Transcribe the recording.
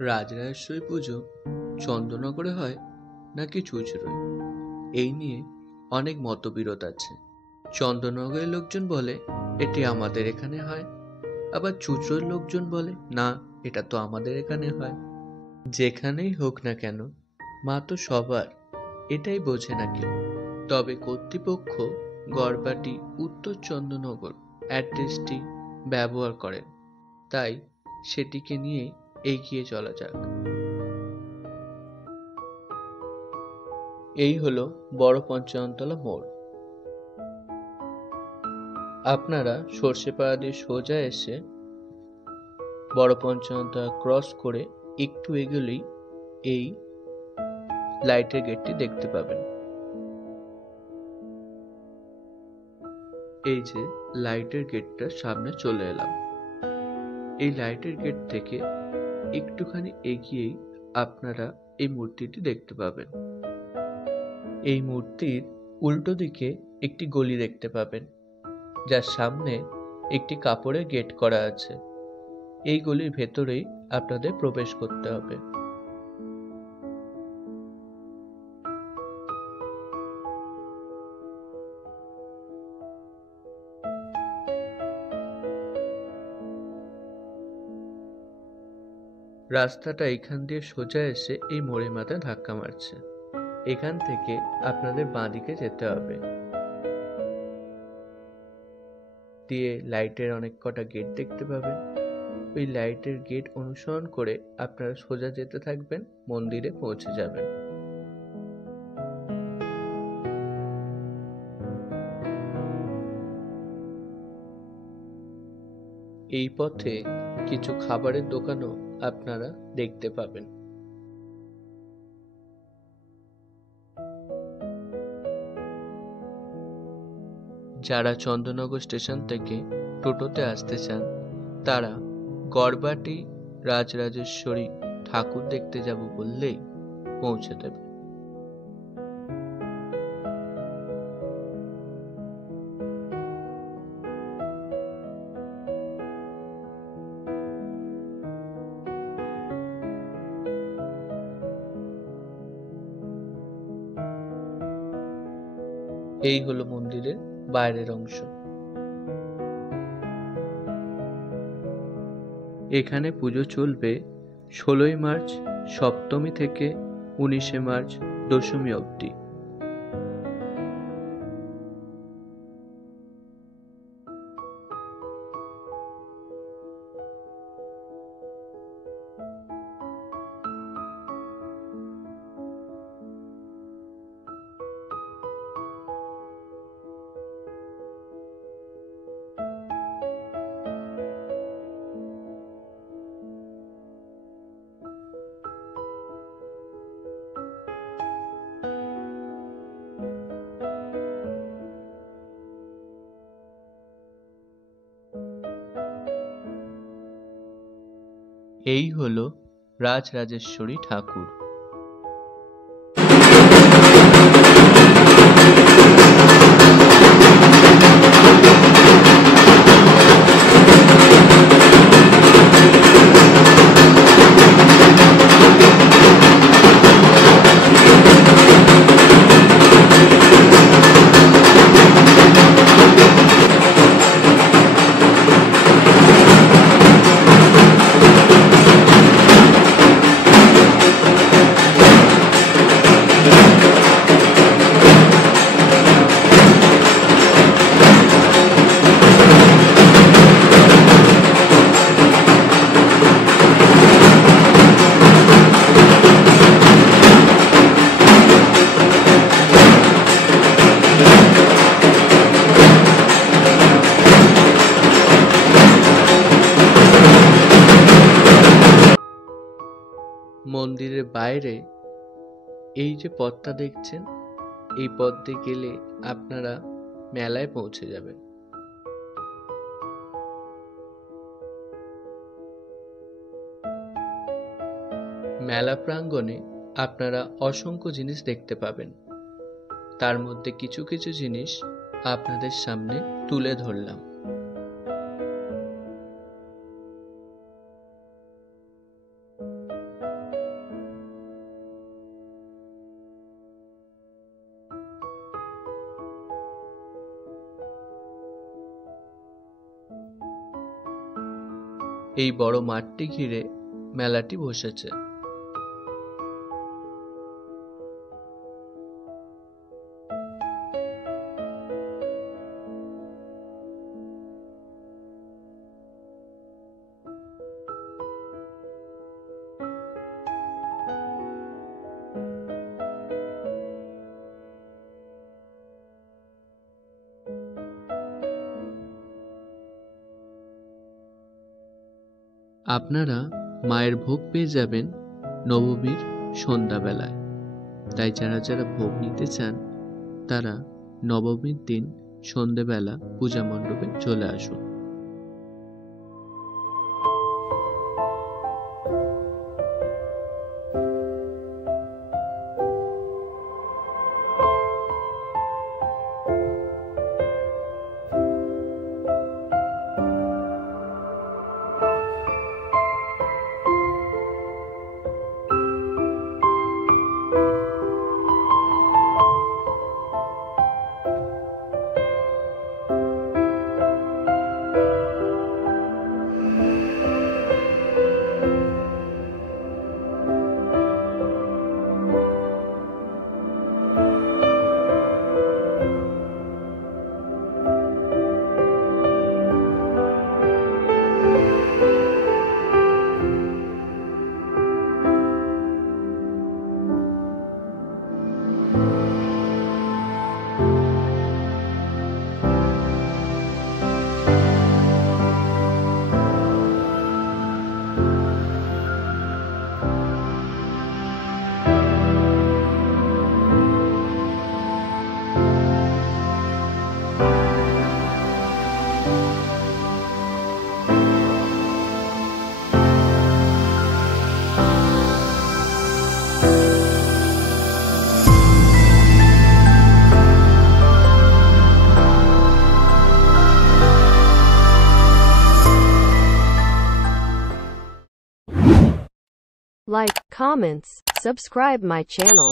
রাজরাজেশ্বরী পুজো চন্দননগরে হয় নাকি চুঁচুড়ায়, এই নিয়ে অনেক মতবিরোধ আছে। চন্দননগরের লোকজন বলে এটি আমাদের এখানে হয়, আবার চুঁচুড়ার লোকজন বলে না, এটা তো আমাদের এখানে হয়। যেখানেই হোক না কেন, মা তো সবার, এটাই বোঝে না কেউ। তবে কর্তৃপক্ষ গড়বাটি উত্তর চন্দননগর অ্যাড্রেসটি ব্যবহার করেন, তাই সেটিকে নিয়ে এগিয়ে চলা যাক। এই হলো বড় পঞ্চাননতলা মোড়। আপনারা সর্ষেপাড়া দিয়ে সোজা এসে বড় পঞ্চাননতলা ক্রস করে একটু এগোলেই এই লাইটের গেটটি দেখতে পাবেন। এই যে লাইটের গেটটার সামনে চলে এলাম। এই লাইটের গেট থেকে একটুখানি এগিয়েই আপনারা এই মূর্তিটি দেখতে পাবেন। এই মূর্তির উল্টো দিকে একটি গলি দেখতে পাবেন, যার সামনে একটি কাপড়ের গেট করা আছে। এই গলির ভেতরেই আপনাদের প্রবেশ করতে হবে। রাস্তাটা এখান দিয়ে সোজা এসে এই মোড়ের মাথায় ধাক্কা মারছে। এখান থেকে আপনাদের বাঁদিকে যেতে হবে, দিয়ে লাইটের অনেক কটা গেট দেখতে পাবেন। ওই লাইটের গেট অনুসরণ করে আপনারা সোজা যেতে থাকবেন, মন্দিরে পৌঁছে যাবেন। এই পথে কিছু খাবারের দোকানও আপনারা দেখতে পাবেন। যারা চন্দননগর স্টেশন থেকে টোটোতে আসতে চান, তারা গড়বাটি রাজরাজেশ্বরী ঠাকুর দেখতে যাব বললেই পৌঁছে দেবে। এই হলো মন্দিরের বাইরের অংশ। এখানে পুজো চলবে 16ই মার্চ সপ্তমী থেকে 19শে মার্চ দশমী অবধি। এই হলো রাজরাজেশ্বরী ঠাকুর। মন্দিরের বাইরে এই যে পথটা দেখছেন, এই পথ দিয়ে গেলে আপনারা মেলায় পৌঁছে যাবেন। মেলা প্রাঙ্গণে আপনারা অসংখ্য জিনিস দেখতে পাবেন, তার মধ্যে কিছু কিছু জিনিস আপনাদের সামনে তুলে ধরলাম। এই বড় মাঠটি ঘিরে মেলাটি বসেছে। আপনারা মায়ের ভোগ পেয়ে যাবেন নবমীর সন্ধ্যাবেলায়। তাই যারা যারা ভোগ নিতে চান তারা নবমীর দিন সন্ধ্যেবেলা পূজা মণ্ডপে চলে আসুন। Like, comments, subscribe my channel.